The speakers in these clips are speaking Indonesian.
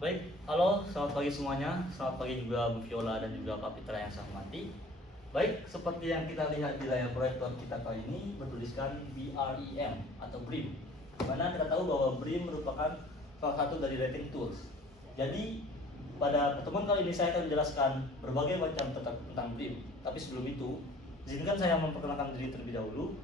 Baik, halo, selamat pagi semuanya. Selamat pagi juga Bu Viola dan juga Pak Fitra yang saya hormati. Baik, seperti yang kita lihat di layar proyektor kita kali ini bertuliskan BREM atau BREM. Dimana kita tahu bahwa BREM merupakan salah satu dari rating tools. Jadi pada pertemuan kali ini saya akan menjelaskan berbagai macam tentang BREM. Tapi sebelum itu, izinkan saya memperkenalkan diri terlebih dahulu.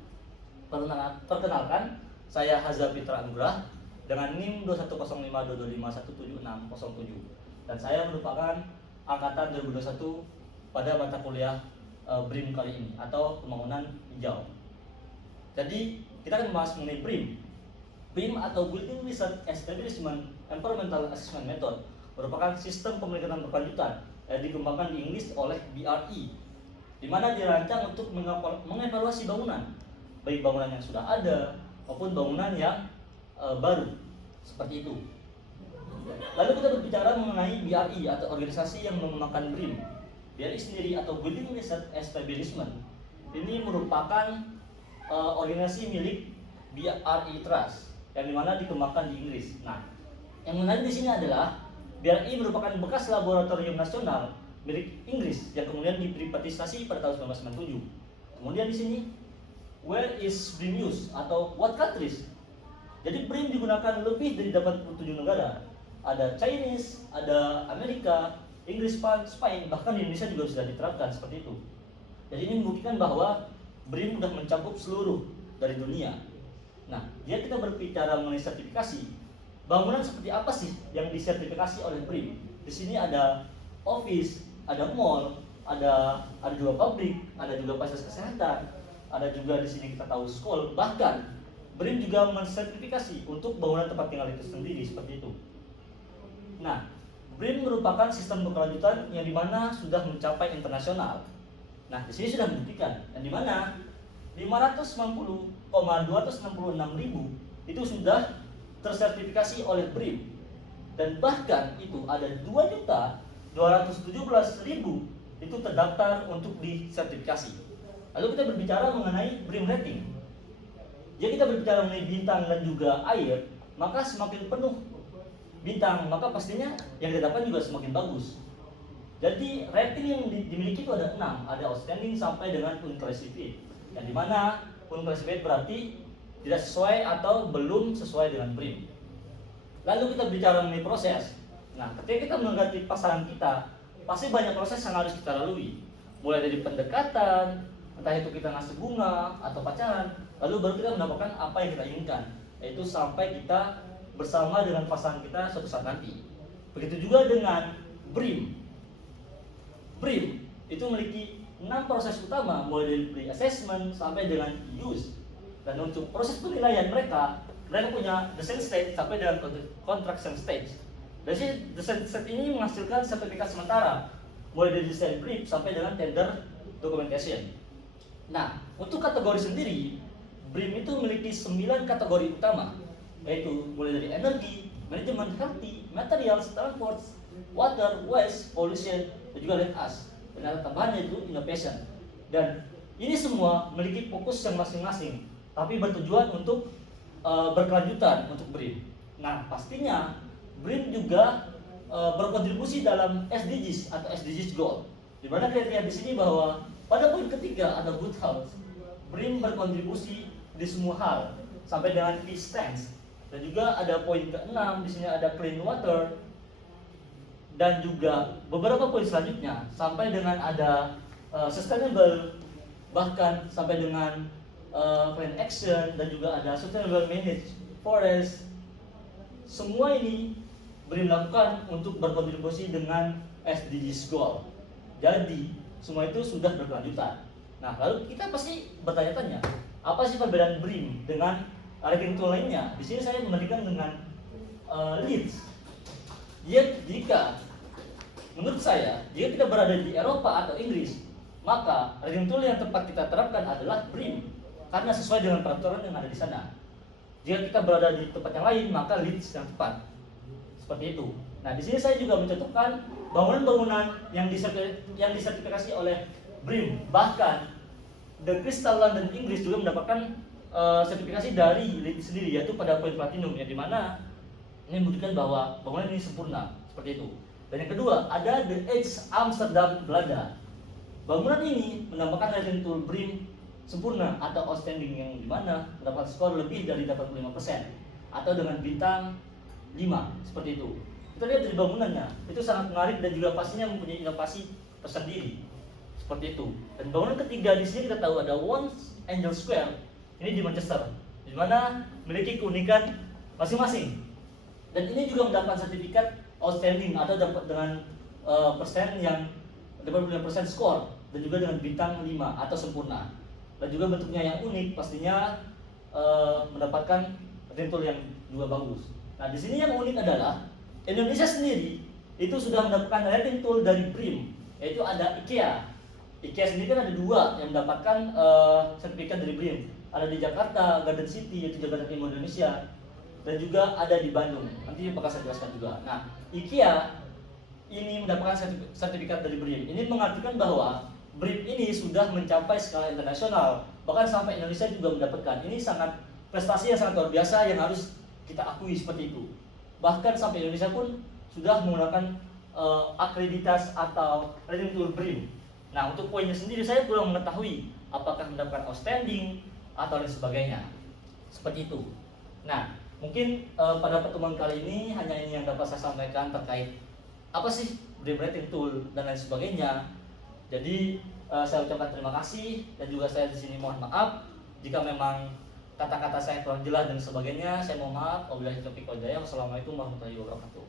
Perkenalkan, saya Hazza Fitra Anugrah dengan NIM 2105225176007 dan saya merupakan angkatan 2021 pada mata kuliah BREM kali ini atau pembangunan hijau. Jadi kita akan membahas mengenai BREM. BREM atau Building Research Establishment Environmental Assessment Method merupakan sistem pemelihatan berkelanjutan yang dikembangkan di Inggris oleh BRE, di mana dirancang untuk mengevaluasi bangunan, baik bangunan yang sudah ada maupun bangunan yang baru, seperti itu. Lalu kita berbicara mengenai BRE atau organisasi yang mengembangkan BREM. BRE sendiri atau Building Research Establishment ini merupakan organisasi milik BRE Trust yang dimana dikembangkan di Inggris. Nah, yang menarik di sini adalah BRE merupakan bekas laboratorium nasional milik Inggris yang kemudian diprivatisasi pada tahun 1997. Kemudian di sini, where is BREM used atau what countries? Jadi BREM digunakan lebih dari 87 negara. Ada Chinese, ada Amerika, Inggris, Spanyol, bahkan di Indonesia juga sudah diterapkan seperti itu. Jadi ini membuktikan bahwa BREM sudah mencakup seluruh dari dunia. Nah, jika kita berbicara mengenai sertifikasi, bangunan seperti apa sih yang disertifikasi oleh BREM? Di sini ada office, ada mall, ada juga pabrik, ada juga fasilitas kesehatan, ada juga di sini kita tahu sekolah, bahkan BREM juga mensertifikasi untuk bangunan tempat tinggal itu sendiri seperti itu. Nah, BREM merupakan sistem berkelanjutan yang dimana sudah mencapai internasional. Nah, di sini sudah membuktikan yang dimana 590,266.000 itu sudah tersertifikasi oleh BREM, dan bahkan itu ada 2.217.000 itu terdaftar untuk disertifikasi. Lalu kita berbicara mengenai BREM rating. Jika kita berbicara mengenai bintang dan juga air, maka semakin penuh bintang, maka pastinya yang didapat juga semakin bagus. Jadi rating yang dimiliki itu ada 6, ada outstanding sampai dengan unclassified. Yang dimana unclassified berarti tidak sesuai atau belum sesuai dengan BREM. Lalu kita bicara mengenai proses. Nah, ketika kita mengganti pasangan kita, pasti banyak proses yang harus kita lalui. Mulai dari pendekatan, entah itu kita ngasih bunga atau pacaran, lalu baru kita mendapatkan apa yang kita inginkan, yaitu sampai kita bersama dengan pasangan kita suatu saat nanti. Begitu juga dengan BREM. BREM itu memiliki 6 proses utama, mulai dari pre-assessment sampai dengan use. Dan untuk proses penilaian mereka punya design stage sampai dengan construction stage. Dari design stage ini menghasilkan sertifikat sementara, mulai dari design brief sampai dengan tender documentation. Nah, untuk kategori sendiri, BREM itu memiliki 9 kategori utama, yaitu mulai dari energi, manajemen, healthy, materials, transport, water, waste, pollution, dan juga land use. Dan ada tambahannya itu innovation. Dan ini semua memiliki fokus yang masing-masing, tapi bertujuan untuk berkelanjutan untuk BREM. Nah, pastinya BREM juga berkontribusi dalam SDGs atau SDGs Goal. Di mana kita lihat di sini bahwa pada poin ketiga ada good health. BREM berkontribusi di semua hal sampai dengan peace stance. Dan juga ada poin ke-6 di sini ada clean water, dan juga beberapa poin selanjutnya sampai dengan ada sustainable, bahkan sampai dengan clean action, dan juga ada sustainable managed forest. Semua ini BREM lakukan untuk berkontribusi dengan SDGs Goal. Jadi semua itu sudah berkelanjutan. Nah, lalu kita pasti bertanya-tanya, apa sih perbedaan BREM dengan rating tool lainnya? Di sini saya membandingkan dengan LEED. Jika menurut saya, jika kita berada di Eropa atau Inggris, maka rating tool yang tepat kita terapkan adalah BREM, karena sesuai dengan peraturan yang ada di sana. Jika kita berada di tempat yang lain, maka LEED yang tepat. Seperti itu. Nah, di sini saya juga mencontohkan bangunan-bangunan yang disertifikasi oleh BREM. Bahkan The Crystal London Inggris juga mendapatkan sertifikasi dari LEED sendiri, yaitu pada poin platinum, yang dimana ini membuktikan bahwa bangunan ini sempurna. seperti itu. Dan yang kedua ada The Edge Amsterdam Belanda. Bangunan ini menambahkan rating tool BREEAM sempurna atau outstanding yang dimana mendapat skor lebih dari 85% atau dengan bintang 5 seperti itu. Kita lihat dari bangunannya, itu sangat menarik dan juga pastinya mempunyai inovasi tersendiri seperti itu. Dan bangunan ketiga di sini kita tahu ada One Angel Square, ini di Manchester, di mana memiliki keunikan masing-masing. Dan ini juga mendapatkan sertifikat outstanding atau dapat dengan persen yang 85% skor dan juga dengan bintang 5 atau sempurna. Dan juga bentuknya yang unik, pastinya mendapatkan rating tool yang juga bagus. Nah, di sini yang unik adalah Indonesia sendiri itu sudah mendapatkan rating tool dari BREEAM, yaitu ada IKEA. IKEA sendiri kan ada 2 yang mendapatkan sertifikat dari BREEAM. Ada di Jakarta, Garden City, yaitu Jakarta Timur Indonesia, dan juga ada di Bandung. Nanti bakal saya jelaskan juga. Nah, IKEA ini mendapatkan sertifikat dari BREEAM. Ini mengartikan bahwa BREEAM ini sudah mencapai skala internasional, bahkan sampai Indonesia juga mendapatkan. Ini sangat prestasi yang sangat luar biasa yang harus kita akui seperti itu. Bahkan sampai Indonesia pun sudah menggunakan akreditas atau rating tool BREEAM. Nah, untuk poinnya sendiri saya kurang mengetahui apakah mendapatkan outstanding atau lain sebagainya. Seperti itu. Nah, mungkin pada pertemuan kali ini hanya ini yang dapat saya sampaikan terkait apa sih BREEAM rating tool dan lain sebagainya. Jadi saya ucapkan terima kasih dan juga saya di sini mohon maaf jika memang kata-kata saya kurang jelas dan sebagainya. Saya mohon maaf. Wabillahi taufiq wal hidayah. Wassalamualaikum warahmatullahi wabarakatuh.